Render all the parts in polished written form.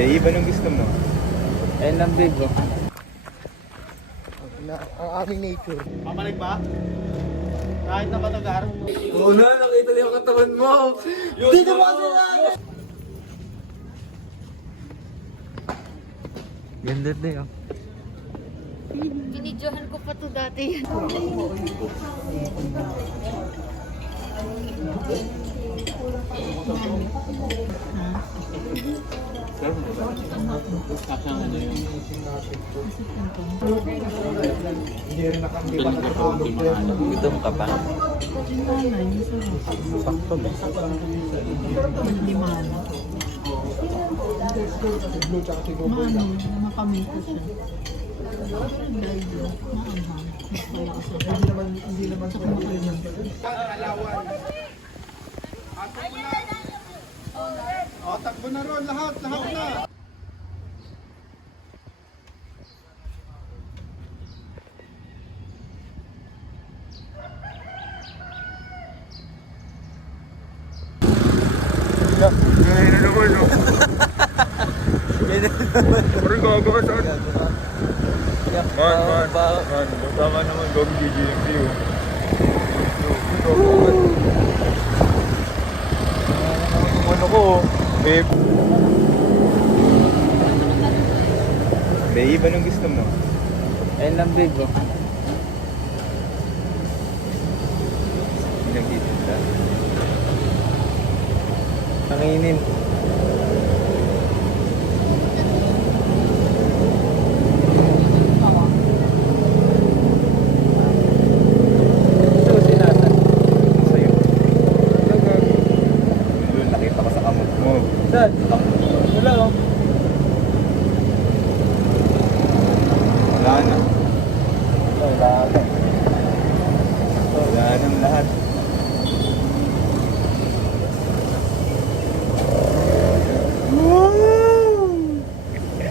Babe, anong gusto mo? Ayun lang, babe, oh. Ang aming nature. Pamalik ba? Kahit na matagar. Oo na, nakita niyo yung katawan mo. Dito mo kasi na! Ganda din, oh. Binidyohan ko pa to dati. Gutom ka pa? Sakto ba? Makamito siya. Hindi naman O, takbo na ron, lahat na. Ngayon na naman, no? Parang gago ka saan? Man. Tama naman, gawin GGMP, oh. Ano ko, babe? Babe, anong gusto mo? Ayun lang, babe, oh. Nagtitinda. Panginin. Susi natin. Sa'yo. Doon nakita ko sa kamot mo. Saan? Wala, oh. Wala na. Wala ka. Wala nang lahat.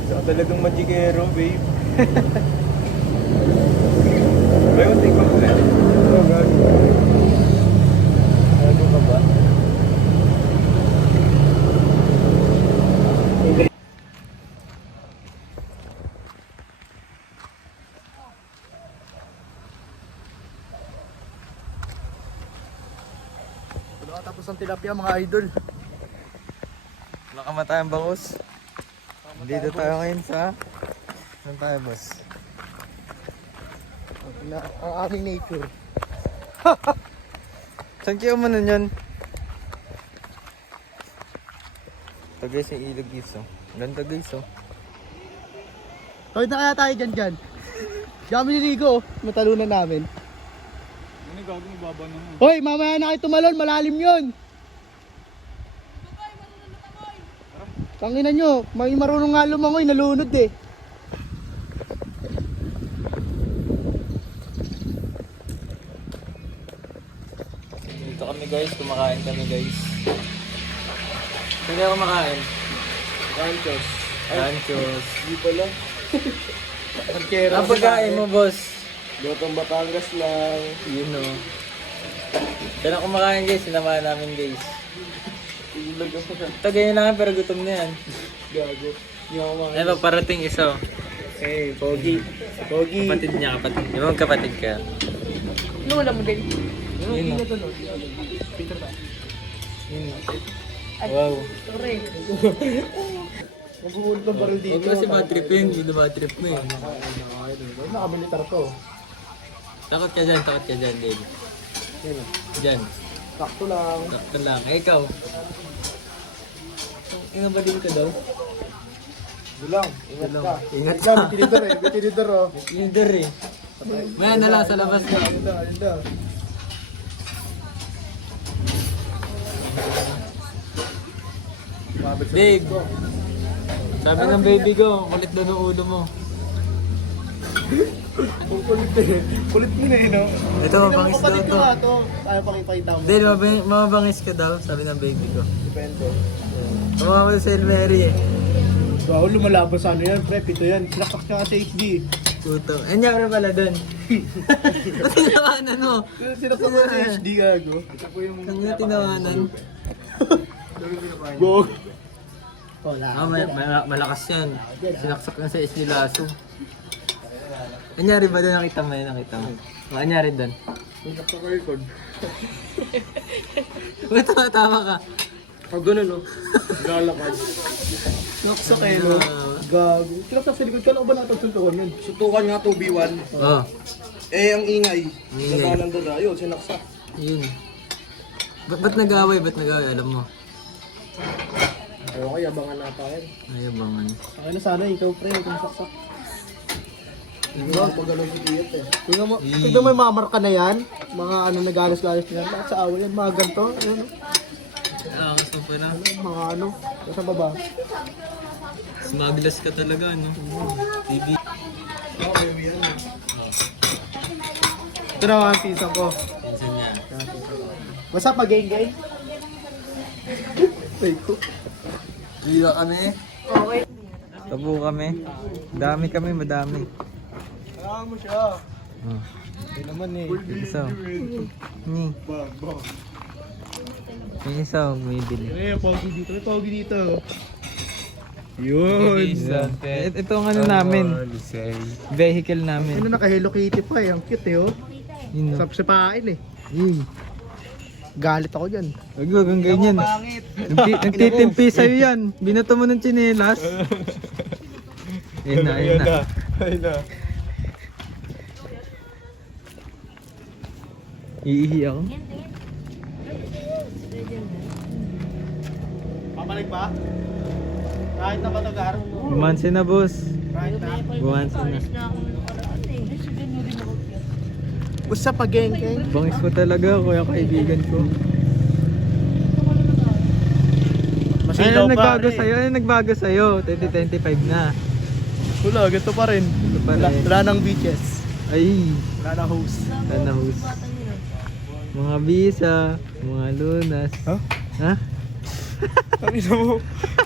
Saka talagang magigero, babe. Bayo, take off na. Ano ka ba? Tapos ang tilapia mga idol. Nakamatayang bangus. Dito tayo ngayon sa... Saan tayo, boss? Ang aming nature. Saan kayo man yun? Ito guys yung ilog guys, oh. Ganda guys, oh. Tawid na kaya tayo dyan. Dami niligo, matalunan namin. Ano gagawin, ibaba naman. Hoy, mamaya na kayo tumalon, malalim yun. Tanginan nyo, may marunong nga lumangoy, nalunod eh. Dito kami guys, kumakain kami guys. Saan kayo kumakain? Ranchos. Ranchos. Di pala. Ang pagkain mo, boss? Lutong Batangas lang. Yun, oh. Saan ako kumakain guys, sinamahan namin guys. Ito ganyan namin pero gutom na yan. Gago. Hindi ako mga... Ano, parating isa, oh. Eh, Pogi. Pogi. Kapatid niya, kapatid. Yung mga kapatid ka. Lula mo din. Yun, oh. Yun, oh. Wow. Sorry. Nagugulot ng baril dito. Huwag kasi bad trip yun, hindi na bad trip mo eh. Nakabilitar to. Takot ka dyan, Dave. Sino? Dyan. Sakto lang. Sakto lang. Eh, ikaw. Ina ba din ka daw? Gulang. Ingat Gulang. ka. Ingat Ikaw, ka. may tinidor eh. May tinidor oh. Leader eh. Maya na lang sa labas na. Ayun daw. Dave. Sabi ng baby ko, kulit daw ng ulo mo. Kulit eh. Kulit mo na eh, no? Ito, mabangis daw Kapatid ko to. nga to. Ayaw pakipakita mo. Dave, mabangis ka daw, sabi ng baby ko. Depende. Tumama ko sa El Mary eh. Wow, lumalaban sa ano yan, pre. Pito yan. Sinakpak niya kasi HD. Puto. Anyari pala dun. Ba't tinawanan mo? Sinakpak niya sa HD, gago. Saan niya tinawanan? Go. Wala. Malakas yan. Sinaksak na sa Esnilaso. Anyari ba doon? Nakita mo yun? Nakita mo? Anyari doon? Nagkaka-record. Ito, tama ka. Pag gano'n, no? Lalakad. Naksak eh, no? Gago. Kinaksak sa likod ka na ba natagsuntukan yun? Suntukan nga 2v1. Oh, Eh, ang ingay. Ingay. Nagalan doon. Ayun, sinaksak. yun. Ba't nag-away? Ba't nag-away? Alam mo. Okay, abangan na tayo. Ayabangan. Akin na sana, ikaw pre, kung saksak. Diba, pag gano'n si Kiyat eh. Tignan mo yung mga marka na yan, mga ano nagalos-galos na yan, lahat sa away yan, mga ganito, ano, Lakas mo pa na. mga ano, sa baba. Smuggles ka talaga, no? TV. Ito na mga pinsan ko. Pinsan niya. Basta pag-game-game. Wait ko. Dito kami. Okay. Tabo kami. Dami kami, madami. Kailangan mo siya. Oh. Hindi naman eh. Isa. Ni. Yung isa, bumibili. May pogi dito, may pogi dito. Yun. Ito ang ano namin. Vehicle namin. Ano naka Hello Kitty pa eh, ang cute eh oh. Yun, no? Sa pain eh. Yun. Galit ako dyan. Huwag hanggang ganyan. Nagtitimpi sa'yo yan. Binato mo ng tsinelas. Ayun na, ayun na. Ayun na. Iihi ako. Papalik ba? Kahit na ba tagar? Bumansin na, boss. Kahit na. Bumansin na. Na akong nakaraan eh. Basta pag-game-game. Bangis mo talaga, kuya kaibigan ko. Ano nagbago sa'yo? Ano nagbago sa'yo? 2025 na. Wala, ganito pa rin. Ito pa rin. Wala nang beaches. Ay, Wala nang host. sana host. Mga visa, mga lunas. Ha? Ha? Ang ina mo.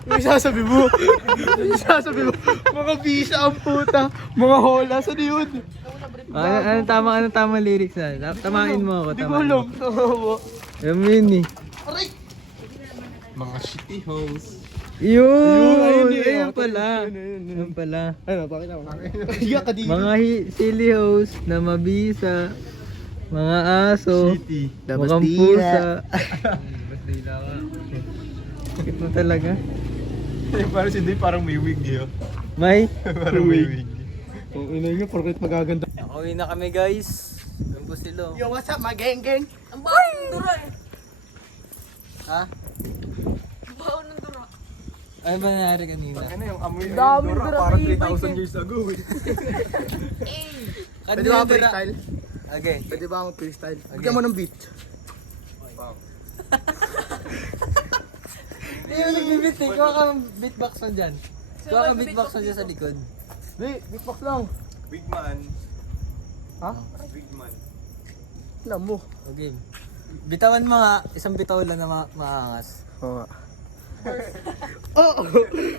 Ang isasabi mo. Ang isasabi mo. Mga bisa ang puta. Mga hola. Saan yun? Ano tama lyrics na? Tamain mo ako. Hindi ko Tamain alam. mo. Tama mo. Alam mo yun eh. Mga shitty hoes. Yun! ayun eh. Ayun pala. Yun. Ayun pala. Ano, pakita mo. Iyak ka dito. Mga silly host na mabisa. Mga aso. Labas Mukhang dila. pusa. Labas dila ka. Sakit mo talaga. Parang si Dave parang may wig yun. May? Parang may wig. Ang ina nyo, porket magaganda. Uwi na kami guys. Doon po sila. Yo, what's up, mga geng-geng? Ang baon ng dura eh. Ha? Ang baon ng dura. Ano ba nangyari kanina? Ano yung amoy na Dami yun, Dora? dura Parang sa e-bike 3,000 years ago eh. Pwede ba ang freestyle? Okay. Pwede ba ang freestyle? Bigyan mo ng beat. Hindi mo nagbibit eh. Kuha ka ng beatbox mo dyan. Kuha ka beatbox mo dyan sa likod. Di, beatbox lang. Wigman. Ha? Wigman. Alam mo. Okay. Bitawan mo nga. Isang bitaw lang na maangas. Oo nga. Oo!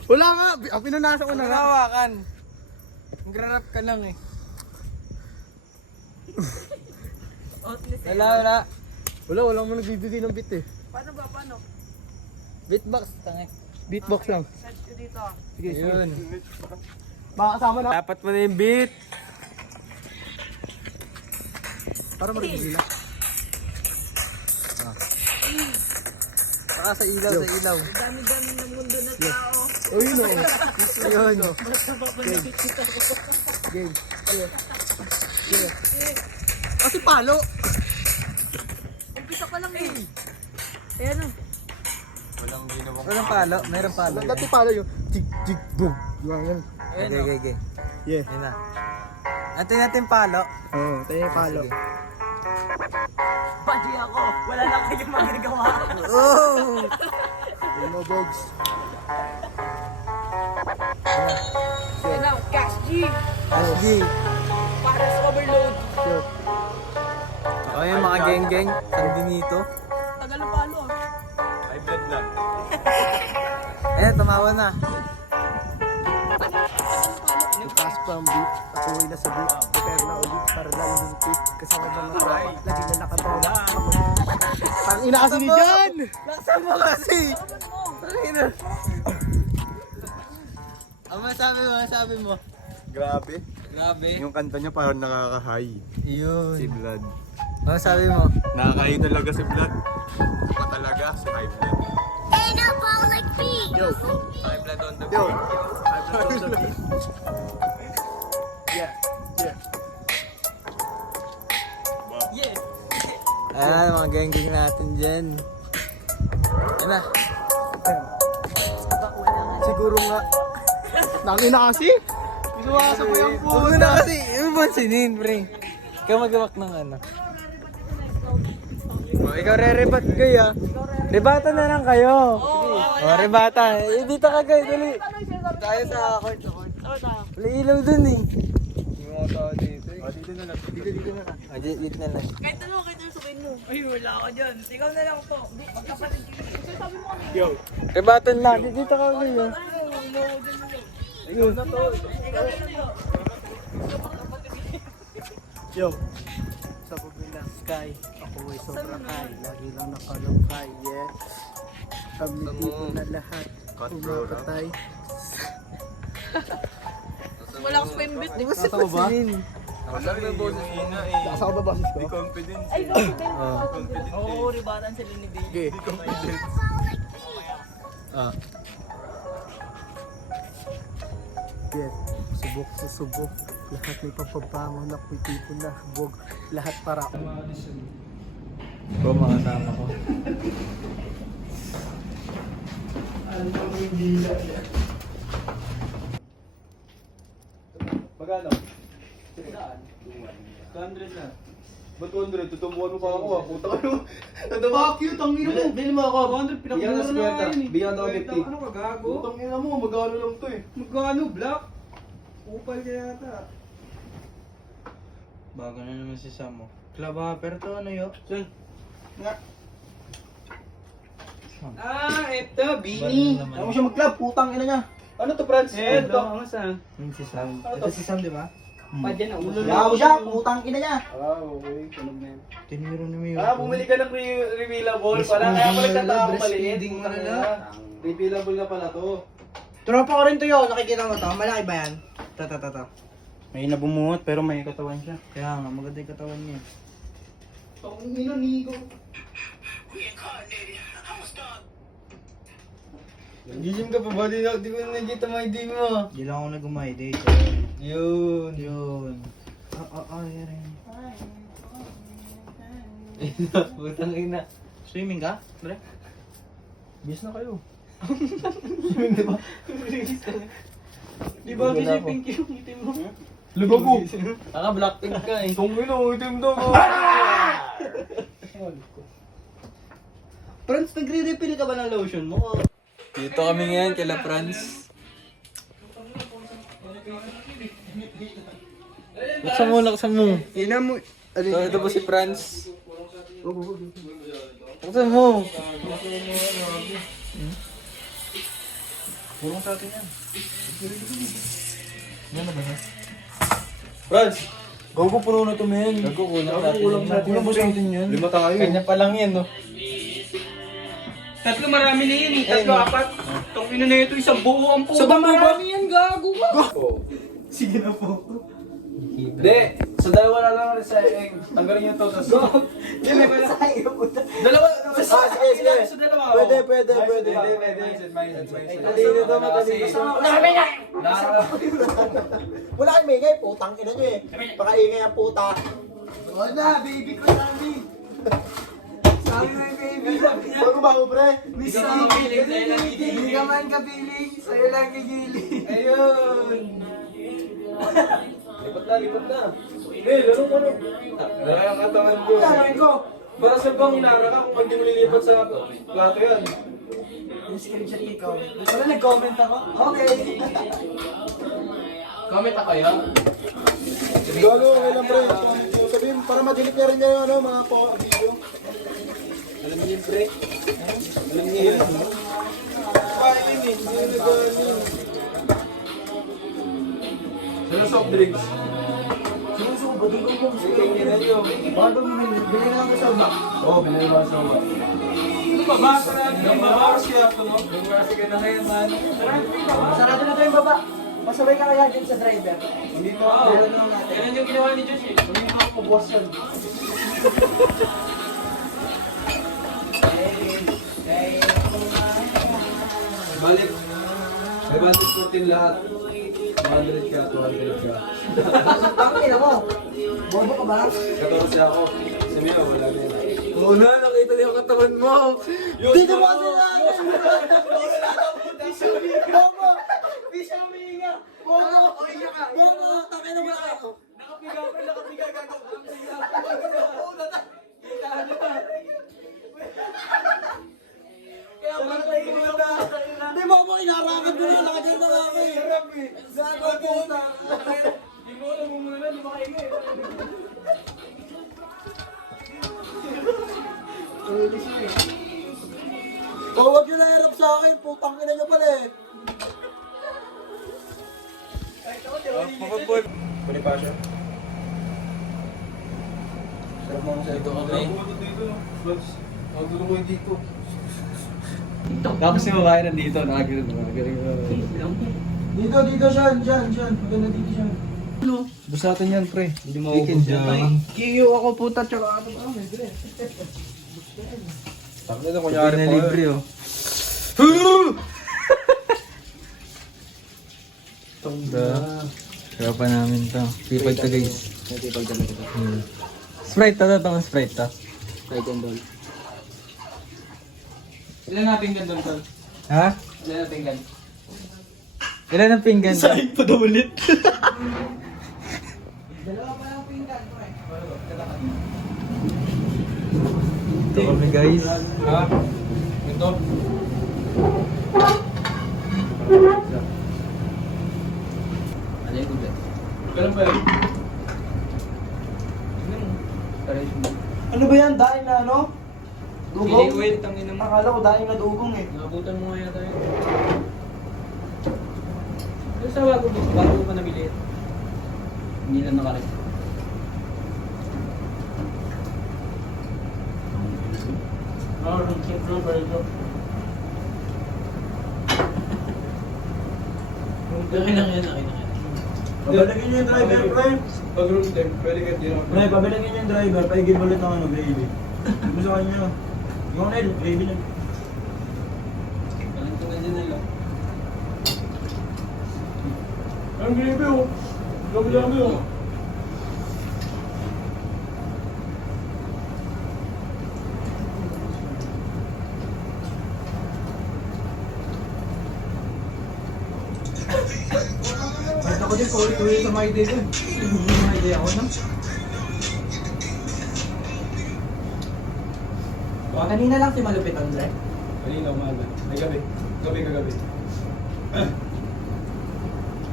Wala nga! Ang pinanasa ko na nga. Hawakan. Magra-rap ka lang eh. Wala. Wala mo nagbibigay ng beat eh. Paano? Beatbox. Tangik. Beatbox lang. Search ko dito. Sige, sige. Yun. Makakasama na. Dapat mo na yung beat. Para marigila. Saka sa ilaw, sa ilaw. Dami-dami ng mundo na tao. O yun o. Yun. Game. Sige. Sige. Kasi palo. Umpisa pa lang eh. Ayan o. Walang ginawa. Walang palo. Meron palo. Dati palo yung jig jig boom. Yan. Okay. Yeah. Yun na. Natin natin palo. Oo, tayo yung palo. Sige. Baji ako. Wala na kayong magagawa. Oh! Yun o, Bogs. Ayan na. Cash G. SG. Para sa overload. Yo. Ako yung mga geng-geng. San Benito. Tagal ng palo ah. High blood lang. Tumawa na. Pass from beat. Ako ay nasa beat. Prepare na ulit para lalong beat. Kasama ng mga tropa. Lagi na nakabawa. Ang ina kasi ni John! Laksan mo kasi! Tangina. Ang masabi mo. Grabe. Grabe. Yung kanta niya parang nakaka-high. Yun. Si Vlad. Ang masabi mo. Nakaka-high talaga si Vlad. Pa talaga si High Vlad. Yo. High blood on the Yo. Ayan, mga geng-geng natin dyan. Yan na. Siguro nga. Nangina kasi. Inuwasan mo yung Huwag mo na kasi, yung pansinin, pre. Ikaw magawak ng ano. Oh, ikaw re-rebat kayo. Rebata na lang kayo. Oh, rebata. Eh, dito ka guys, dali. Tayo sa court. Wala ilaw dun eh. Yung mga tao dito eh. Dito na lang. Oh, dito na lang. Kahit ano sabihin mo. Ay, wala ka dyan. Ikaw na lang po. Hindi, magkapatid kayo. Kasi sabi mo kami. Yo. Rebatan lang. Dito ka kayo. Ikaw na to. Yo. Sa kabilang sky, ako ay sobrang high. Lagi lang nakalungkay, yeah. Kami dito na lahat. Kumapatay. Malakas pa yung beat. Di ba si pansinin? Wala na boses ina eh. Nasa ka ba basis ko? Di confidence Ay, eh. confident. Oo, ribatan sila ni Dave. Okay. Di confidence. Ah. Yeah. Subok sa subok. Lahat may pagpabangon. Ako'y tipo na hubog. Lahat para Bro, mga kasama ko. Magkano? 200 na. Ba't 200? Tutumbuhan mo pa ako ah. Puta ka no. Fuck you, tangina mo. Bili mo ako. 200, pinagmura na nga yun eh. Bigyan ako 50. Ano ka gago? Tangina mo, magkano lang to eh. Magkano? Black? Upal ka yata. Bago na naman si Sam mo. Club hopper to ano yun? Saan? Nga. Ah, eto, Bini. Ayaw mo siya mag-club, putang ina niya. Ano to, Franz? Eh, Ano to? ang saan? Yung si Sam. Ito si Sam, di ba? Pa dyan ang ulo Ayaw mo siya, putang ina niya. Ah, okay. Tunog na yun. Tiniro na mo yun. Ah, bumili ka ng refillable pala. Kaya pala tatawag maliit. Breastfeeding mo na lang. Refillable na pala to. Tropa ko rin to yun. Nakikita mo to. Malaki ba yan? Ta. May nabumuhat pero may katawan siya. Kaya nga, maganda yung katawan niya. Tangina, Nico. Gigim ka pa ba? Di ko na nakikita mga ID mo. Di lang ako nag-umay dito. Yun. Yun. Yan. Putang ina. Swimming ka? Pre? Bis na kayo. Di ba kasi pink yung itim mo? Lugo mo. Blackpink ka eh. Tangina, itim daw. Franz, nagre-refill ka ba ng lotion mo? Dito kami ngayon kila Franz. Laksan mo. Ina mo. Ito po si Franz. Laksan mo. Purong sa atin yan. Franz! Gago puno na to, men. Gago, kulang natin. Kulang ba sa atin yan? 5 tayo. Kanya pa lang yan, no? Tatlo marami na yun eh. Tatlo, apat. Itong ino na ito, isang buo ang puto. Sobrang marami yan, gago ka. Sige na po. Hindi, sa dalawa na lang sa tanggalin niyo to. Dalawa. Sa dalawa. Pwede. Pwede. Talino daw matalino. Wala kang maingay, putang ina niyo eh. Pakaingay ang puta. Wala, baby ko sabi. Sabi mo yung baby. Bago ba ako, pre? Miss Hindi ka man kapiling, sa'yo lang kigiling. Ayun. Lipat na. Laro mo no. Ang katawan ko. Laro ko. Para sa bang inara ka kung hindi mo lilipat sa plato yan. Yung screenshot ikaw. Wala nag-comment ako? Okay. Comment ako yun. Gago, okay lang, pre. Sabihin, para ma-delete niya rin niya yung mga video. Alam niyo yung break? Alam niyo yun? Paano yun eh? Hindi na nag-ano. Ano soft drinks? Sinusuko ba? Doon ko Sige, yun na yun. Bago binili lang ko sa umak. Oo, binili mo sa uwa. Ano ba? Basta na yun. Babawas kaya ito mo? Babawas ka na ngayon, man. Sarado na tayo baba. Masabay ka kaya din sa driver. Hindi to ako. Yan yung ginawa ni Josh eh. Hindi to ako, boss yan. Balik. 514 lahat. 100 ka, 200 ka. Tangin ako. Bobo ka ba? 14 ako. Si Mio, wala na yun. Oo na, nakita niya yung katawan mo. Dito mo kasi na akin! Bobo! Di siya humihinga! Bobo! Bobo! Tangin mo ako! Nakapiga gago. Kaya pala naiinit na! Hindi Bobo, inarakan mo na! Nakagyan na ako eh! Gago puta! Hindi mo alam mo muna, di makainga eh. Oh, wag yun nahirap sa akin! Putang ina niyo pala eh! Pwede pa siya. Sarap mo sa ito. Ang gulo ko dito. Tapos yung babae nandito, nakagaling mo. Dito, Sean! Maganda dito, Sean. Busatan yan, pre. Hindi mo Kiyo ako puta, tsaka ano ba? May dire. Takot na Kunyari na libre, oh. Kaya pa namin to. Pipag to, guys. Sprite to, itong Sprite to. Ilan natin gandun, Tol? Ha? Ilan natin gandun? Ilan ang pinggan? Saan pa daw ulit? Ito kami, guys. Ha? Ito? Ano yung tubig? Ganun ba yun? Ano ba yan? Daing na ano? Dugong? wait, tangin naman. Akala ko daing na dugong eh. Nakabutan mo nga yata yun. Ano sa bago ko pa nabili? Hindi na nakalit. Akin lang yan, akin lang yan. Pabalagin niyo yung driver, pre. Pag room temp, pwede ka din. Pre, pabalagin niyo yung driver. Paigil ulit ng ano, gravy. Ano sa kanya? Yung Nel, gravy na. Walang tunad din nila. Ang gravy oh. Dami oh. Kahit ako din, tuloy sa my day dun. My day ako na. Kanina lang si Malupit, Andre. Kanina umaga. Ay gabi. Gabi.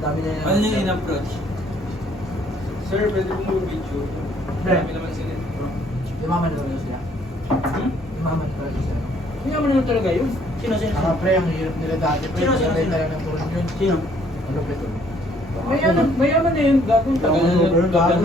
Dami na yan. Ano yung in-approach? Sir, pwede mo mag-video. Marami naman sila. Yumaman daw sila. Yumaman daw sila. Hindi naman naman talaga yun. Sino? Ah, pre, ang hirap nila dati. Pre, Sino? tayo ng tulong yun. Sino? Malupit. Mayaman na yun. Gagawin Gago.